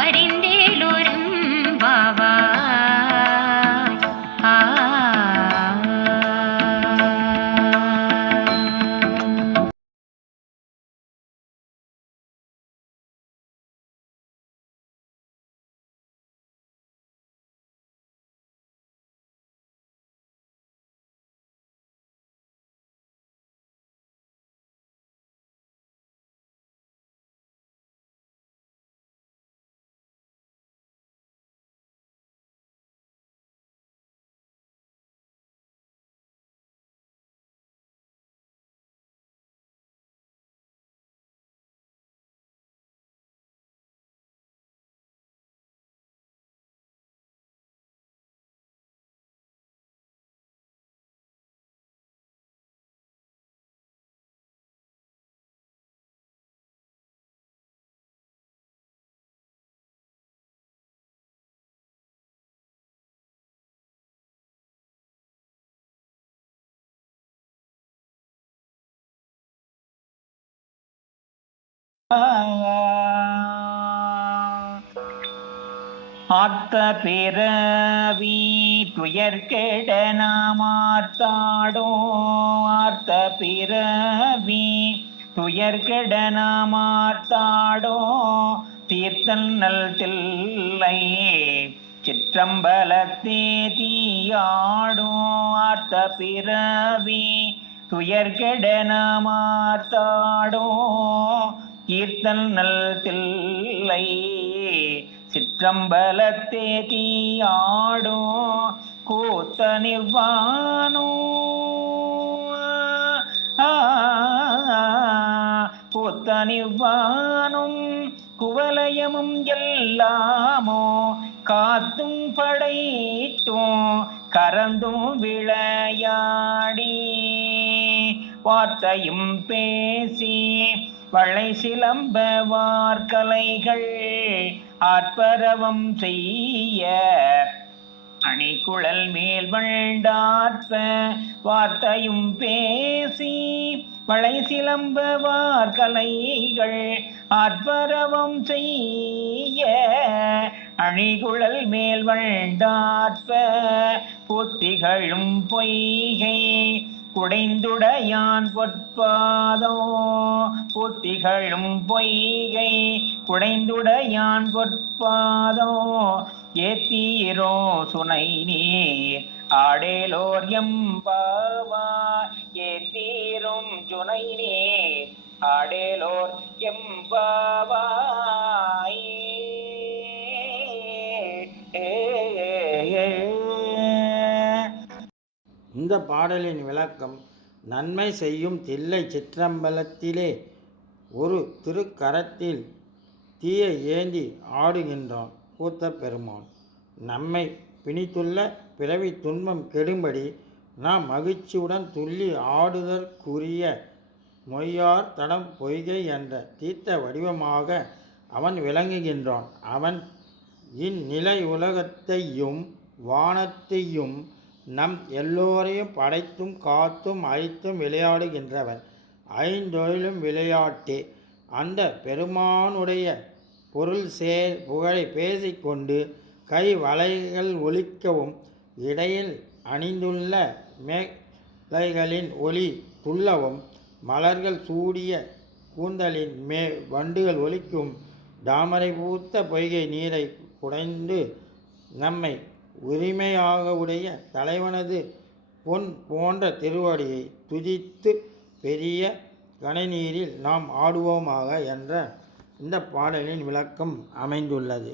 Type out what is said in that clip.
அறிந்தேலோரும் வாவா ஆத்த பிறவி துயர்கெட நாமார்த்தாடோ ஆத்த பிறவி துயர்கெட நாமார்த்தாடோ தீர்த்தன்னல் தில்லை சிற்றம்பலத்தே தீயாடோ ஆத்த பிறவி துயர்கெட நாமார்த்தாடோ கீர்த்தன்னல் தில்லை சிற்றம்பலத்தே தீயாடோ கூத்த நிர்வாணோ கூத்த நிர்வாணும் குவலயமும் எல்லாமோ காத்தும் படைத்தும் கறந்தும் விளையாடி வார்த்தையும் பேசி வளை சிலம்ப வார்கலைகள் ஆற்பரவம் செய்ய அணிகுழல் மேல் வண்டாற்ப வார்த்தையும் பேசி வளை சிலம்ப வார்கலைகள் ஆற்பரவம் செய்ய அணிகுழல் மேல் வண்டாற்ப புத்திகளும் பொய்கை குடைந்துடையான் பொற்பாதோ புத்திகளும் பொய்கை குடைந்துடையான் பொற்பாதோ ஏத்தீரோ சுனை நீர் ஆடேலோர் எம்பாவா ஏத்தீரும் சுனை நீர் ஆடேலோர் எம்பாவாய். இந்த பாடலின் விளக்கம் நன்மை செய்யும் தில்லை சிற்றம்பலத்திலே ஒரு திருக்கரத்தில் தீயை ஏந்தி ஆடுகின்றான் கூத்த பெருமான். நம்மை பிணித்துள்ள பிறவி துன்பம் கெடும்படி நாம் மகிழ்ச்சியுடன் துள்ளி ஆடுதற்குரிய மொய்யார் தடம் பொய்கை என்ற தீர்த்த வடிவமாக அவன் விளங்குகின்றான். அவன் இந்நிலை உலகத்தையும் வானத்தையும் நம் எல்லோரையும் படைத்தும் காத்தும் அழித்தும் விளையாடுகின்றவன். ஐந்தொழிலும் விளையாட்டே. அந்த பெருமானுடைய பொருள் புகழை பேசிக்கொண்டு கை வளைகள் ஒலிக்கவும் இடையில் அணிந்துள்ள மேலைகளின் ஒலி துள்ளவும் மலர்கள் சூடிய கூந்தலின் வண்டுகள் ஒலிக்கும் தாமரை பூத்த பொய்கை நீரை குடைந்து நம்மை உரிமையாக உடைய தலைவனது பொன் போன்ற திருவடியை துதித்து பெரிய கனைநீரில் நாம் ஆடுவோமாக என்ற இந்த பாடலின் விளக்கம் அமைந்துள்ளது.